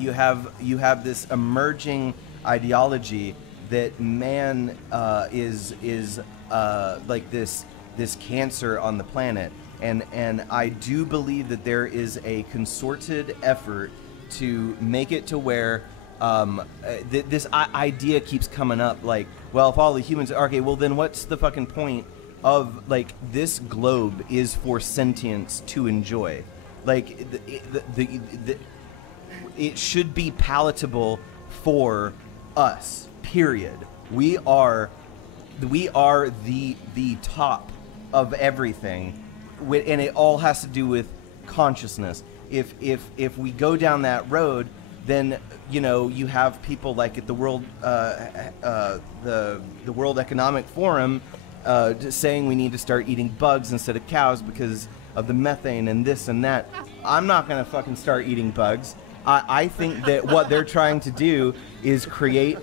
you have this emerging ideology that man is like this cancer on the planet, and I do believe that there is a concerted effort to make it to where this idea keeps coming up, like, well, if all the humans are okay, well then what's the fucking point of, like, this globe is for sentience to enjoy, like it should be palatable for us, period. We are the top of everything, and it all has to do with consciousness. If we go down that road, then, you know, you have people like at the World Economic Forum saying we need to start eating bugs instead of cows because of the methane and this and that. I'm not gonna fucking start eating bugs. I think that what they're trying to do is create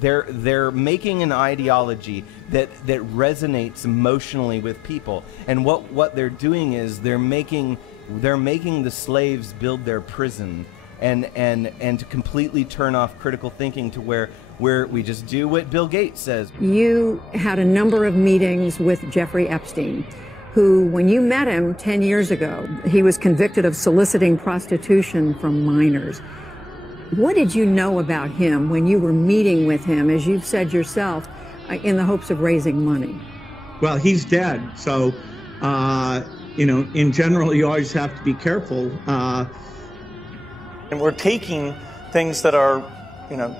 they're making an ideology that resonates emotionally with people, and what they're doing is they're making the slaves build their prison, and to completely turn off critical thinking to where we just do what Bill Gates says. You had a number of meetings with Jeffrey Epstein, who, when you met him 10 years ago, he was convicted of soliciting prostitution from minors. What did you know about him when you were meeting with him, as you've said yourself, in the hopes of raising money? Well, he's dead, so, you know, in general, you always have to be careful. And we're taking things that are, you know,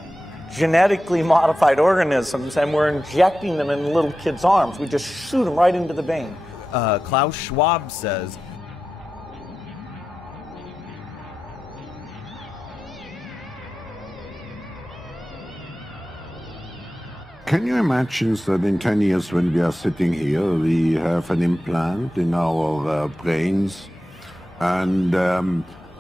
genetically modified organisms, and we're injecting them in little kids' arms. We just shoot them right into the vein. Klaus Schwab says, can you imagine that in 10 years when we are sitting here, we have an implant in our brains, and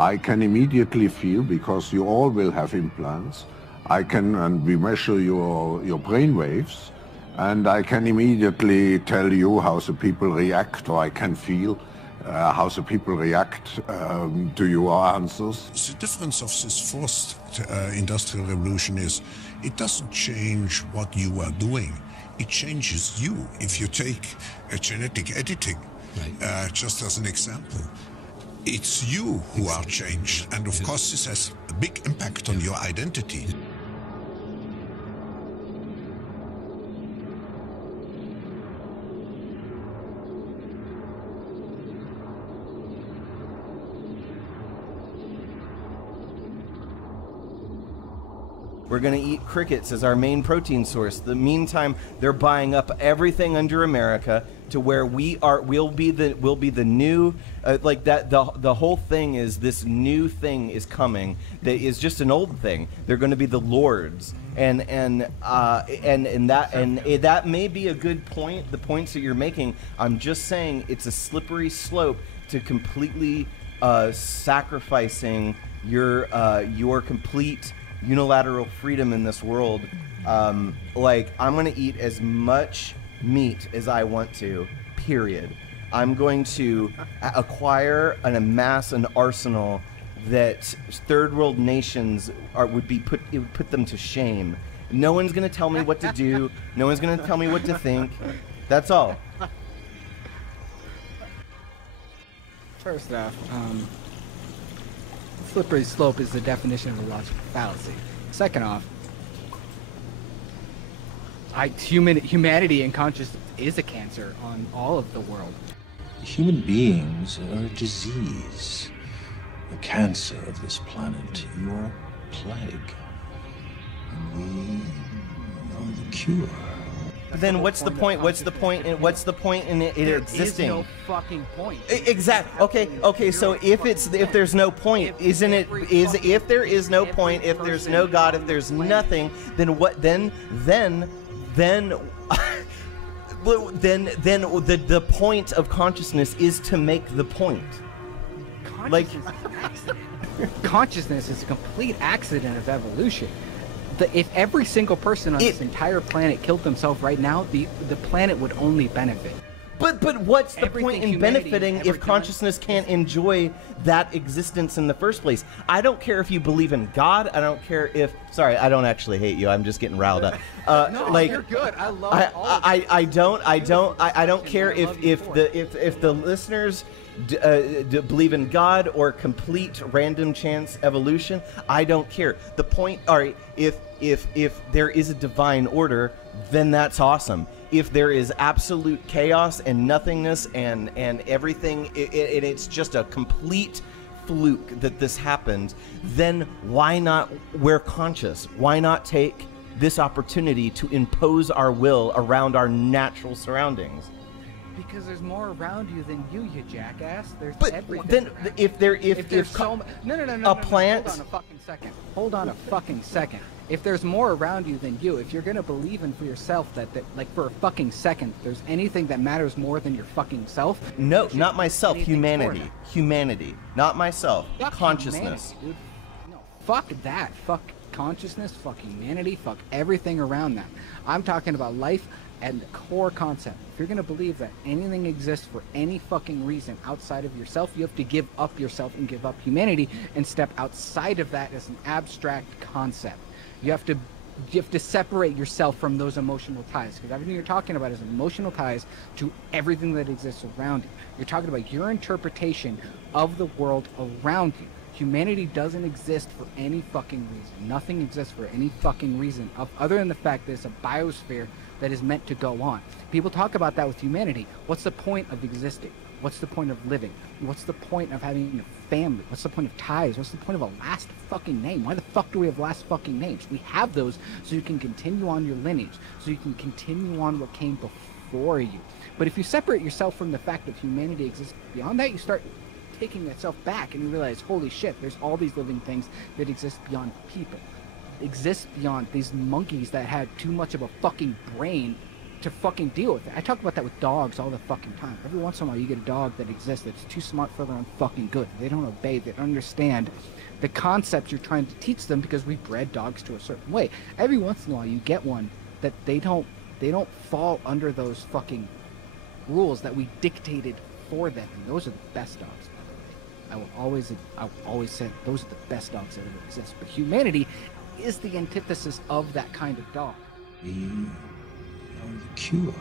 I can immediately feel, because you all will have implants, and we measure your brain waves, and I can immediately tell you how the people react, or I can feel how the people react to your answers. The difference of this fourth industrial revolution is it doesn't change what you are doing. It changes you. If you take genetic editing, right, just as an example, it's you who are changed. And of course, this has a big impact on your identity. We're going to eat crickets as our main protein source. In the meantime, they're buying up everything under America to where we'll be the new, like that. The whole thing is, this new thing is coming that is just an old thing. They're going to be the lords, and that may be a good point. The points that you're making, I'm just saying it's a slippery slope to completely sacrificing your complete unilateral freedom in this world. Like, I'm gonna eat as much meat as I want to, period. I'm going to acquire and amass an arsenal that third world nations would put them to shame. No one's gonna tell me what to do. No one's gonna tell me what to think. That's all. First off, slippery slope is the definition of a logical fallacy. Second off, humanity and consciousness is a cancer on all of the world. Human beings are a disease, a cancer of this planet. You are a plague, and we are the cure. But then what's the point? What's the point in it existing? There is no fucking point. Exactly. Okay. So if there's no point, if there is no point, if there's no God, if there's nothing, then what? Then the point of consciousness is to make the point. Consciousness is a complete accident of evolution. If every single person on this entire planet killed themselves right now, the planet would only benefit. But what's the Everything point in humanity has benefiting ever if consciousness can't enjoy that existence in the first place? I don't care if you believe in God. I don't care if. Sorry, I don't actually hate you. I'm just getting riled up. No, like, you're good. I love all of it. I don't care if the listeners believe in God or complete random chance evolution. I don't care. The point, all right, if there is a divine order, then that's awesome. If there is absolute chaos and nothingness and everything, it's just a complete fluke that this happened, then why not, we're conscious, why not take this opportunity to impose our will around our natural surroundings? Because there's more around you than you jackass. There's But everything then, around if there's so no, a plant. Hold on a fucking second. Hold on a fucking second. If there's more around you than you, if you're gonna believe in for yourself that like for a fucking second, there's anything that matters more than your fucking self. No, not myself. Humanity. Humanity, not myself. Fuck Consciousness. humanity, dude. No, fuck that. Fuck consciousness. Fuck humanity. Fuck everything around that. I'm talking about life and the core concept. If you're gonna believe that anything exists for any fucking reason outside of yourself, you have to give up yourself and give up humanity and step outside of that as an abstract concept. You have to separate yourself from those emotional ties, because everything you're talking about is emotional ties to everything that exists around you. You're talking about your interpretation of the world around you. Humanity doesn't exist for any fucking reason. Nothing exists for any fucking reason other than the fact that it's a biosphere that is meant to go on. People talk about that with humanity. What's the point of existing? What's the point of living? What's the point of having a family? What's the point of ties? What's the point of a last fucking name? Why the fuck do we have last fucking names? We have those so you can continue on your lineage, so you can continue on what came before you. But if you separate yourself from the fact that humanity exists beyond that, you start taking yourself back and you realize, holy shit, there's all these living things that exist beyond people. Exist beyond these monkeys that had too much of a fucking brain to fucking deal with it. I talk about that with dogs all the fucking time. Every once in a while you get a dog that exists that's too smart for their own fucking good. They don't obey, they don't understand the concepts you're trying to teach them because we bred dogs to a certain way. Every once in a while you get one that they don't fall under those fucking rules that we dictated for them, and those are the best dogs, by the way. I will always say those are the best dogs that ever exist. But humanity is the antithesis of that kind of dog. We are the cure.